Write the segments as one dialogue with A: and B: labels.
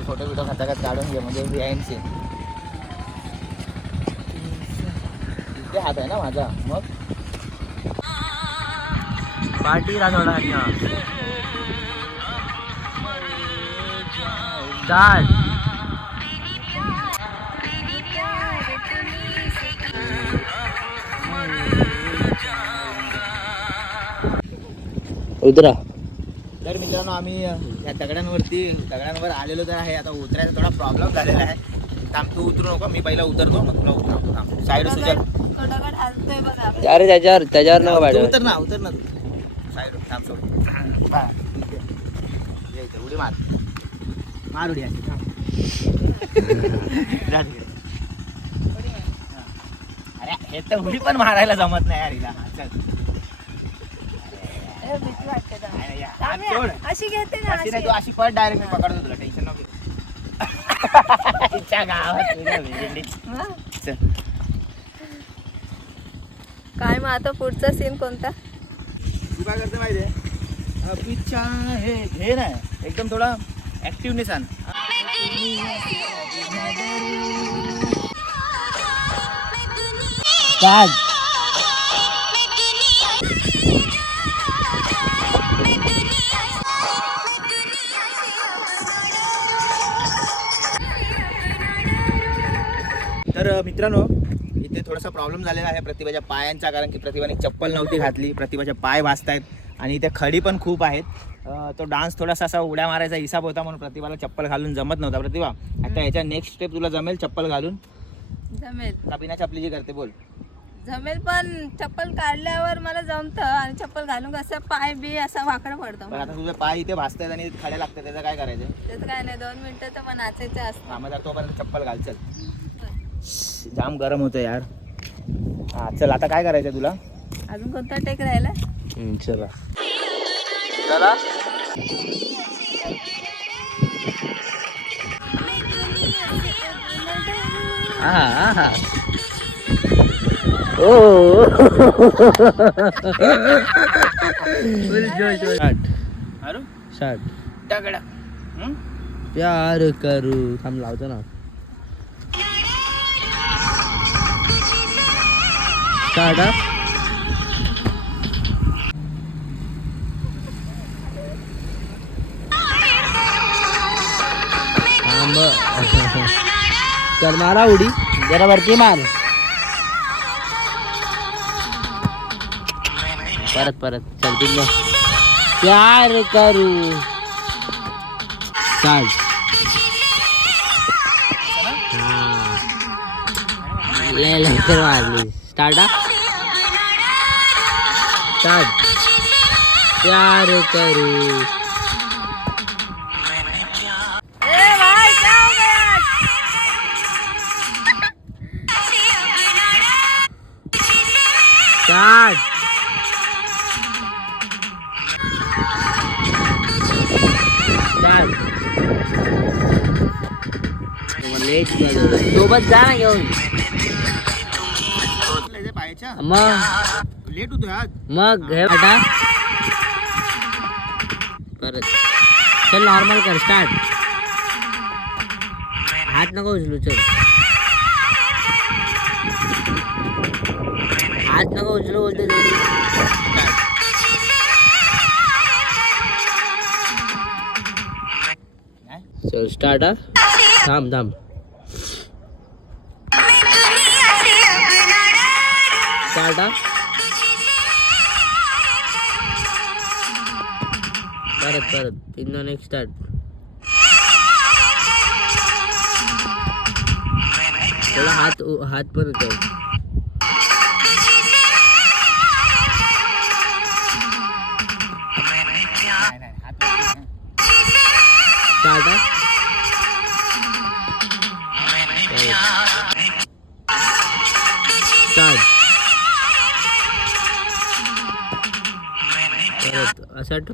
A: Photo बिटो खाता का काढून घे म्हणजे बिहाइंड सीन इथे हात आहे ना माझा मग? पार्टी थोडा स्टार्ट उतरा. तर मित्रांनो आम्ही या दगडांवरती दगडांवर आलेलो तर आहे. आता उतरायचा थोडा प्रॉब्लेम झालेला आहे. थांब तू उतरू नको. मी पहिला उतरतो. मग तुला उतरवतो. थांब. साईड
B: बघा
C: अरे त्याच्यावर त्याच्यावर नका पाठव
A: उतर ना उतर ना. साईड थांब सोड. उभा. उडी मार. मार उडी. अरे हे तर उडी पण मारायला जमत नाही यार हिला. चल.
B: भीती वाटते जरा.
A: नाही, नाही, या. हात
B: थांब
A: सोड.
B: या. अशी घेते ना
A: अशी नाही तू अशी पळ डायरेक्ट मी पकडतो तुला टेन्शन नको घेऊ. तिच्या गावात तुझ्या भेंडी.
B: हा.
A: चल.
B: काय मग आता पुढचा सीन कोणता
A: तू काय करते माहितीये पिच्छा हे हे नाही एकदम थोडा ऍक्टिव्हनेस आण
C: स्टार्ट
A: तर मित्रांनो इथे थोडासा प्रॉब्लेम झालेला आहे प्रतिभाच्या पायांचा कारण की प्रतिभाने चप्पल नव्हती घातली प्रतिभाचे पाय वाचतायत आणि इथे खडी पण खूप आहेत. तो डान्स थोडासा असा उड्या मारायचा हिसाब होता म्हणून प्रतिभाला चप्पल घालून जमत नव्हता. प्रतिभा आता याच्या नेक्स्ट स्टेप तुला जमेल चप्पल घालून?
B: जमेल.
A: का बिना चपली जी करते बोल.
B: जमेल पण चप्पल काढल्यावर मला जमतं आणि चप्पल घालून कसं पाय बी असा वाकडा पडतो.
A: आता तुझे पाय इथे भासतायत आणि खड्या लागतात त्याचं काय करायचं?
B: त्याचं काय नाही दोन मिनिटं तर मग नाचायचं असतं.
A: मग तोपर्यंत चप्पल घाल चल. जाम गरम होतं यार. हा चल आता काय करायचं तुला?
B: अजून कोणता टेक राहिला?
C: चला.
A: चला.
C: हा हा ओ.
A: अरे. दगडा. हं?
C: प्यार करू. थांब लावतो ना. स्टार्ट हा चल मारा उडी. जरा वरती मार. परत परत. चल तिथलं प्यार करू. चाल. लय लवकर मारली स्टार्ट हा स्टार्ट प्यार करू
B: ए भाई क्या हो गया
C: मग?
A: लेट होतोय आज.
C: मग हे. आता परत. चल नॉर्मल कर स्टार्ट हात नको उचलू चल. हात नको उचलू बोलतो? चल स्टार्ट हा. थांब थांब. स्टार्ट हा परत परत पिन्ना नेक्स्ट स्टार्ट थोडा हात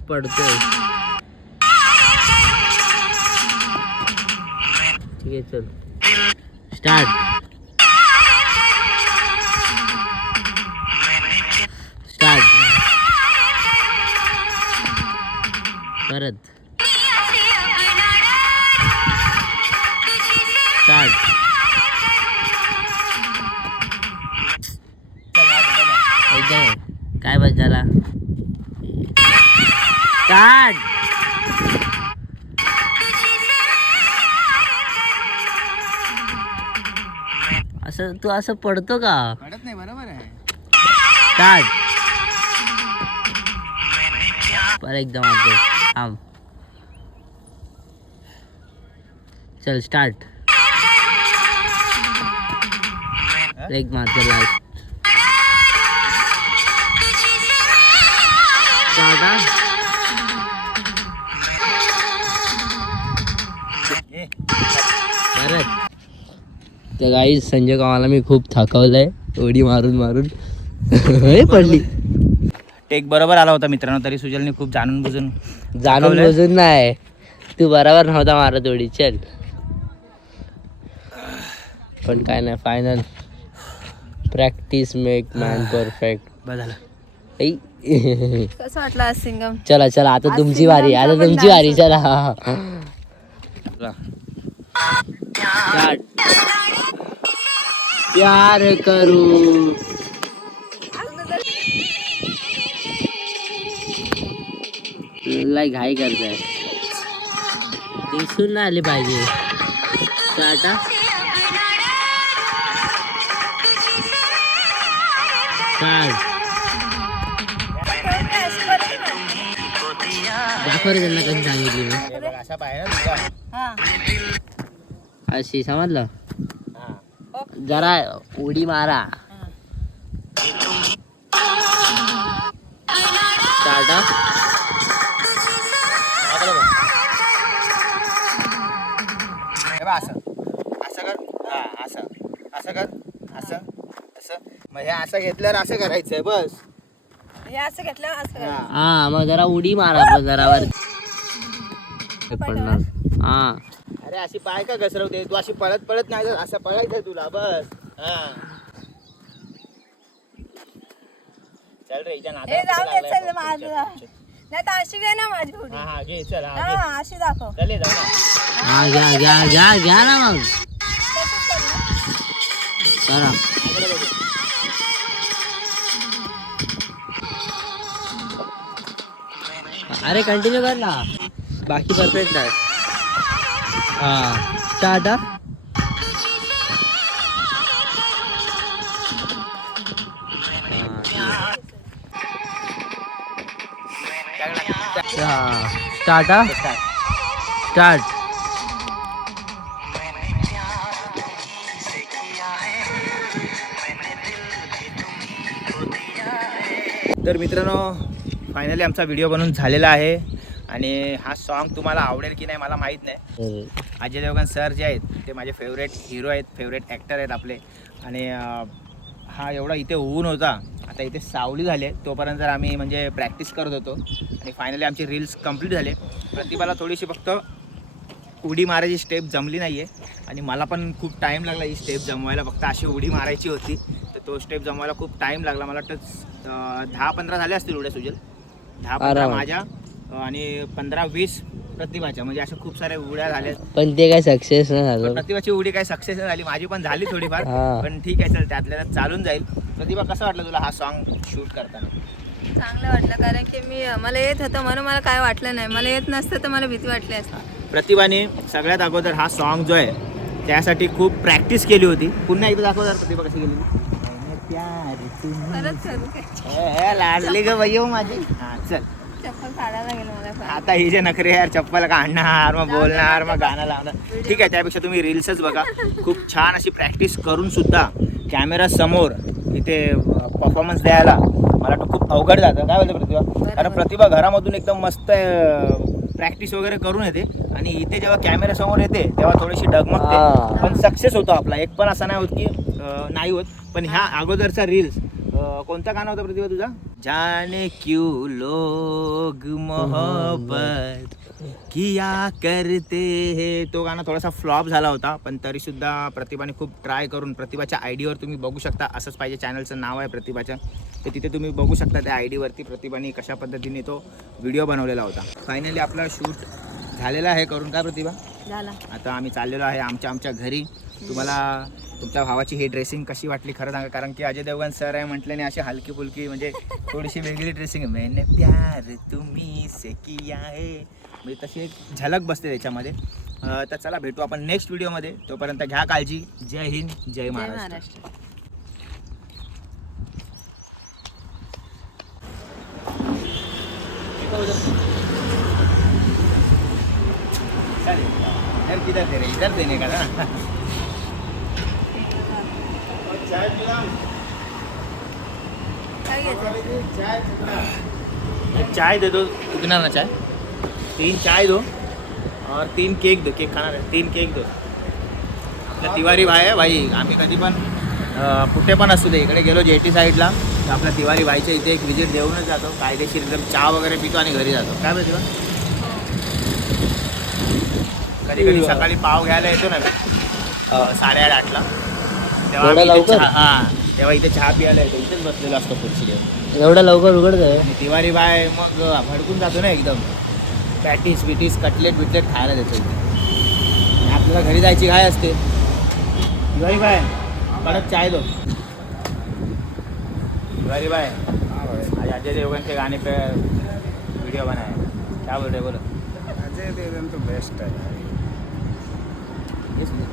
C: पडतोय. ठीक आहे चल. स्टार्ट स्टार्ट परत. स्टार्ट काय बस झाला? स्टार्ट असं तू असं पडतो का?
A: कळत नाही बरोबर आहे.
C: स्टार्ट पर एकदम थांब. चल स्टार्ट एक मात्र लास्ट तर काही संजय कामाला मी खूप थकवलंय. उडी मारून मारून. हे पडली.
A: टेक बरोबर आला होता मित्रांनो तरी सुजलने खूप जाणून बुजून
C: जाणून? बुजून नाही. तू बरोबर नव्हता मारत उडी चल. पण काय नाही final practice make man perfect
B: कसं वाटलं आज सिंगम?
C: चला चला. आता तुमची वारी. आता तुमची वारी. चला. झाड प्यार करू. लाई घाई करताय. दिसून नाही आली पाहिजे. टाटा. दाखवर त्यांना कधी सांगितली मी अशी समजलं?
A: हा.
C: जरा उडी मारा.
A: हे? बघ, असं. असं कर. हा असं. असं कर. असं. असं. मग हे असं घेतल्यावर असं करायचंय बस.
B: हे असं घेतलं असं.
A: हा.
C: हा मग जरा उडी मारा पण जरा वर पडणार. हा.
A: अरे अशी पाय का घसरवते तू अशी पळत पळत नाही जात, असं पळायचं तुला बस. हा. चल रे हिच्या
B: हे जाऊ दे चल
A: नादाला
B: माझं. नाही तर अशी घे ना माझी उडी
A: हा हा घे चल हा घे.
B: हा अशी दाखव.
A: चल ये, जाऊ ना
C: हा. घ्या घ्या घ्या घ्या ना मग.
B: तसंच कर ना.
C: करा
A: मागं बघू.
C: अरे कंटिन्यू कर ना. बाकी परफेक्ट आहे. हा. टाटा टाटा स्टार्ट
A: तर मित्रांनो फायनली आमचा व्हिडिओ बनवून झालेला आहे. आणि हा सॉन्ग तुम्हाला आवडेल की नाही मला माहीत नाही. अजय देवगण सर जे आहेत ते माझे फेवरेट हिरो आहेत फेवरेट ॲक्टर आहेत आपले. आणि हा एवढा इथे ऊन होता. आता इथे सावली झाले तोपर्यंत जर आम्ही म्हणजे प्रॅक्टिस करत होतो. आणि फायनली आमचे रील्स कंप्लीट झाले. प्रतिभाला थोडीशी फक्त उडी मारायची स्टेप जमली नाही आहे आणि मला पण खूप टाईम लागला ही स्टेप जमवायला. फक्त अशी उडी मारायची होती. तर तो स्टेप जमवायला खूप टाईम लागला. मला वाटतं दहा पंधरा झाले असतील उड्या सुजल. दहा पंधरा. माझ्या आणि पंधरा वीस प्रतिभाच्या म्हणजे अशा खूप साऱ्या उड्या झाल्या
C: पण ते काय सक्सेस नाही झालं.
A: प्रतिभाची उडी काही सक्सेस झाली माझी पण झाली थोडीफार. पण ठीक आहे चल त्यातल्या त्यात चालून जाईल. प्रतिभा कसं वाटलं तुला हा सॉन्ग शूट करताना?
B: चांगलं वाटलं कारण की मी मला येत होतं म्हणून मला काय वाटलं नाही. मला येत नसतं तर मला भीती वाटली असती.
A: प्रतिभाने सगळ्यात अगोदर हा सॉन्ग जो आहे त्यासाठी खूप प्रॅक्टिस केली होती. पुन्हा एकदा दाखव जरा प्रतिभा कशी
B: काय?
A: लाडली ग बाई हो माझी. हा चल.
B: चप्पल काढायला गेलं मला पण.
A: आता ही जे नखरे यार चप्पल काढणार मग बोलणार मग गाणं लावणार. ठीक आहे त्यापेक्षा तुम्ही रील्सच बघा. खूप छान अशी प्रॅक्टिस करून सुद्धा कॅमेरा समोर इथे परफॉर्मन्स द्यायला मला वाटतं खूप अवघड जातं. काय बोलतो प्रतिभा? कारण प्रतिभा घरामधून एकदम मस्त प्रॅक्टिस वगैरे करून येते. आणि इथे जेव्हा कॅमेरा समोर येते तेव्हा थोडीशी डगमगते.
C: हा.
A: पण सक्सेस होतो आपला. एक पण असा नाही होत की नाही होत. पण ह्या अगोदरचा रील्स कोणता गाणं होता प्रतिभा तुझा? जाने क्यू लोग मोहब्बत? किया करते हे? तो गाणं थोडासा फ्लॉप झाला होता पण तरी सुद्धा प्रतिभाने खूप ट्राय करून प्रतिभाच्या आय डीवर तुम्ही बघू शकता. असंच पाहिजे चॅनलचं नाव आहे प्रतिभाच्या तर तिथे तुम्ही बघू शकता त्या आय डीवरती प्रतिभाने कशा पद्धतीने तो व्हिडिओ बनवलेला होता. फायनली आपला शूट झालेला आहे करून काय प्रतिभा?
B: झाला.
A: आता आम्ही चाललेलो आहे आमच्या आमच्या घरी. तुम्हाला तुमच्या भावाची ही ड्रेसिंग कशी वाटली खरं सांगा. कारण की अजय देवगण सर आहे म्हटल्याने अशी हलकी फुलकी म्हणजे थोडीशी वेगळी ड्रेसिंग आहे. मैंने प्यार तुम्ही से किया है. म्हणजे तशी एक झलक बसते त्याच्यामध्ये. तर चला भेटू आपण नेक्स्ट व्हिडिओमध्ये तोपर्यंत घ्या काळजी. जय हिंद जय महाराष्ट्र.
B: महाराष्ट्र.
A: चल, इधर किधर दे इधर देने का ना? चाय पिला.
B: काय घ्यायचं
A: एक चाय दे दो. कितना ना चाय? तीन चाय दो. और तीन केक दो. केक खाना है तीन केक दो. आपला तिवारी भाई आहे भाई. आम्ही कधी पण कुठे पण असू दे. इकडे गेलो जेटी साईडला तर आपल्या तिवारी भाईच्या इथे एक विजिट देऊनच जातो. कायदेशीर एकदम चहा वगैरे पितो आणि घरी जातो. काय माहिती कधी कधी सकाळी पाव घ्यायला येतो ना साडेआठ आठला. तेव्हा
C: एवढ्या
A: आम्ही इथे
C: लवकर?
A: चहा- हां तेव्हा इथे चहा प्यायला येतो इथेच बसलेलो असतो खुर्चीवर.
C: एवढ्या लवकर उघडतंय?
A: आणि तिवारी बाय मग भडकून जातो ना एकदम. पॅटीस बिटीस कटलेट बिटलेट खायला देतो इथे. आणि आपल्याला घरी जायची काय असते. तिवारी बाय कडक चाय दो. तिवारी बाय. आज अजय देवगन के गाने पे वीडियो बनाए. क्या बोल रहे बोलो.
D: अजय देवगन तो बेस्ट है
A: सुनो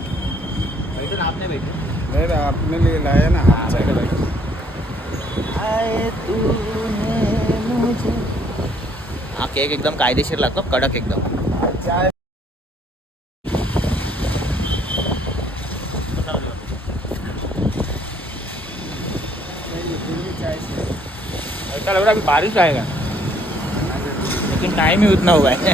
A: बैठो ना आपने बैठो
D: नहीं तो अपने लिए लाया ना
A: हाँ बैठो। आए तूने मुझे। हा केक एकदम कायदेशीर लागतो कडक एकदम।
D: चाय।
A: ऐसा लग रहा है अभी बारिश आएगा। लेकिन टाइम ही उतना हुआ है।